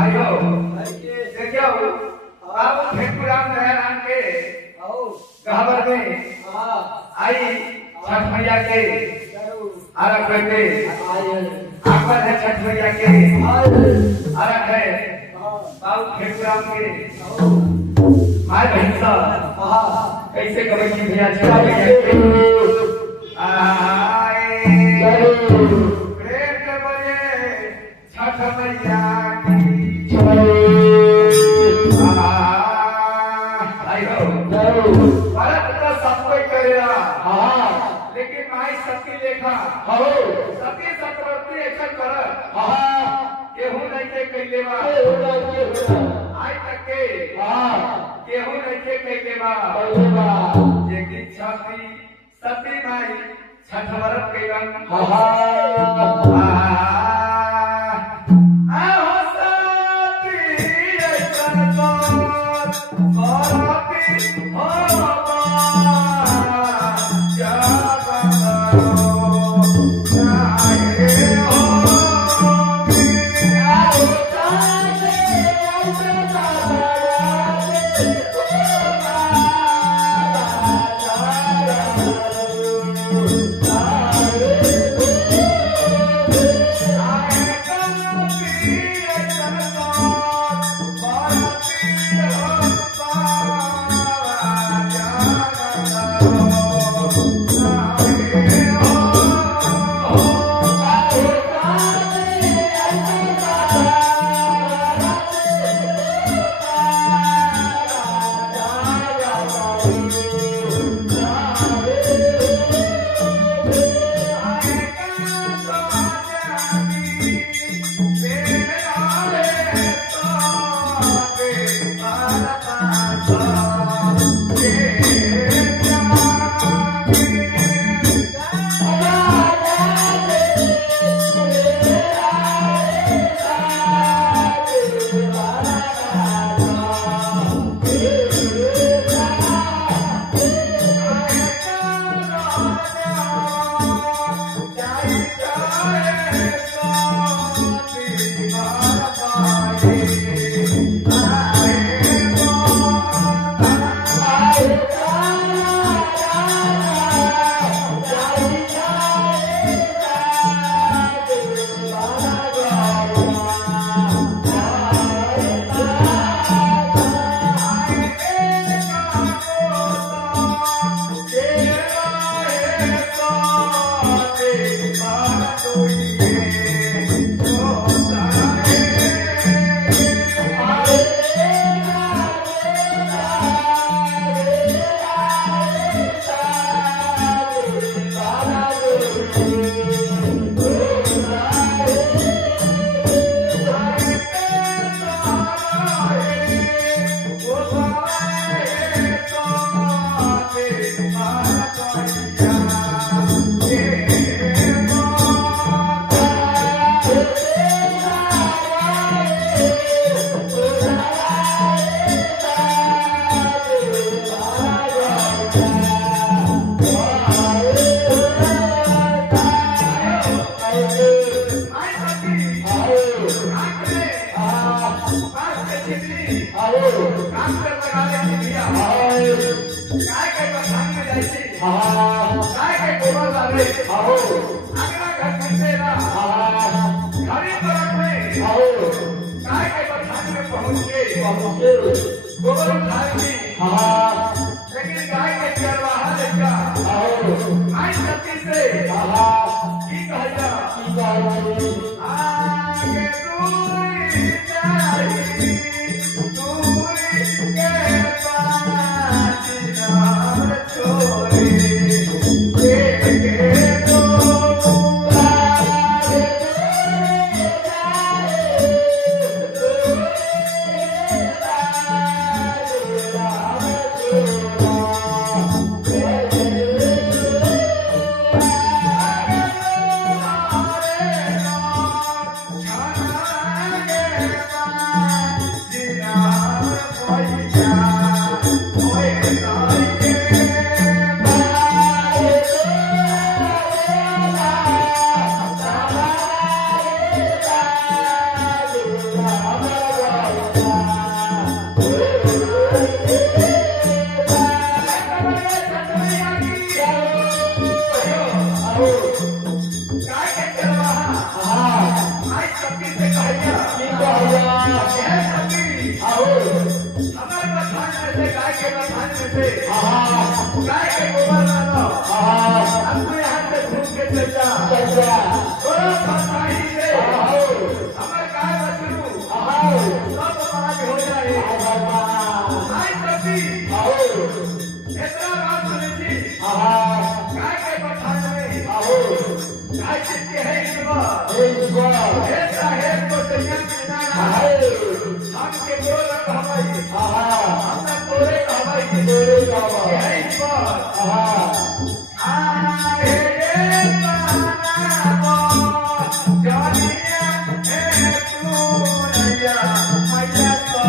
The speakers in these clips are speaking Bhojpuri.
आयो से क्या हो बाबू ठेकुराम दयाराम के गहबर में आई छठ मैया के आरख पे आकर है छठ मैया के आरख है बाबू ठेकुराम के माय बहन सा कैसे कबड्डी भैया छठ मैया के आए प्रेम के बजे छठ मैया की भारत का सब कोई करेगा लेकिन माई सती लेखा सती चक्रवर्ती ऐसा कर केहू नहीं के कैले बा आज तक के केहू नहीं के कैले बा लेकिन सती माई छठ व्रत कैलन लेकिन गाय के चरवाहा लेकर आई सती से की कहला आगे दूरी जाई दूरी के पास नाम छोड़ी के दो के बखान में से गाय के गोबर डालो अपने हाथ से घूम के चचा थोड़ा फसाई से हमारे गाय बछरू सब समाज हो जाए आई सती इतना बात सुनी थी गाय के बखान में गाय जिसके है इस बार ऐसा है तो सैयद बिना हम के बोल हवाई हमने पूरे हवाई है इस बार आए जानिया है तू नैया मैया तो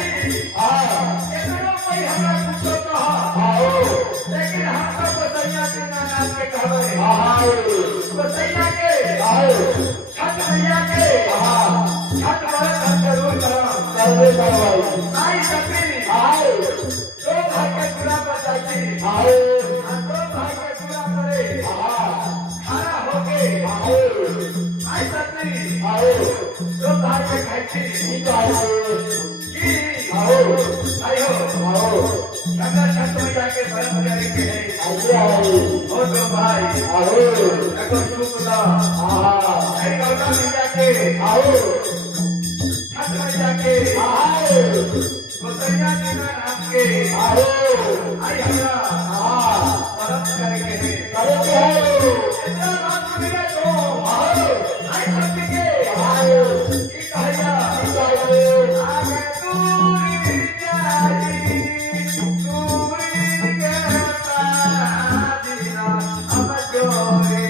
एतनो कोई हमरा कुछो कहा लेकिन हम तो बसैया के नाम के कहबे बसैया के छठ मैया के छठ व्रत हम जरूर करब आई सकी दो भाई के पूरा बताई दो भाई के पूरा करे खड़ा होके आई सकी दो भाई के खाई अगर छठ मैया के परम करे के हो तो भाई अगर सुख दा गौता मैया के छठ मैया के गोसैया के नाम के आई हमरा परम करे के इतना बात सुनिए तो आई सकी के की कहया आगे दूरी जाई दूरी के पादिना हम जोरे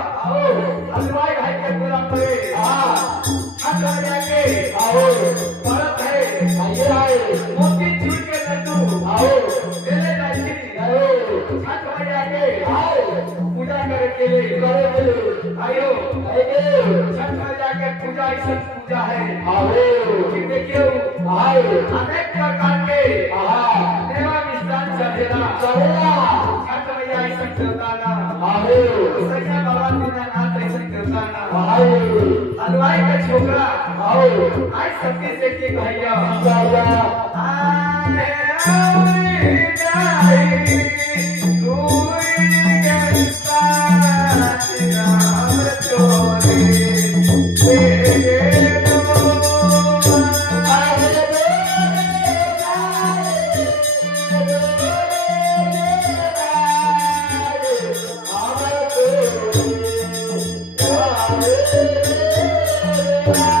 आओ हलवाई भाई के पूरा पड़े छठ हो जाके आओ परत है आइए आए मोती चूर के लड्डू आओ मेरे दादी आओ छठ हो जाके आओ पूजा करे के लिए आयो आइए छठ हो जाके पूजा ऐसा पूजा है आओ कि देखियो आओ अनेक प्रकार के देवा मिष्ठान चढ़ेला छठ मैया ऐसा देवताना आओ सैया बाबा दीनानाथ ऐसा देवताना आओ हलवाई का छोकरा आओ आज सबके से की भैया आए जाए दूर गंगा राम चोरी Oh,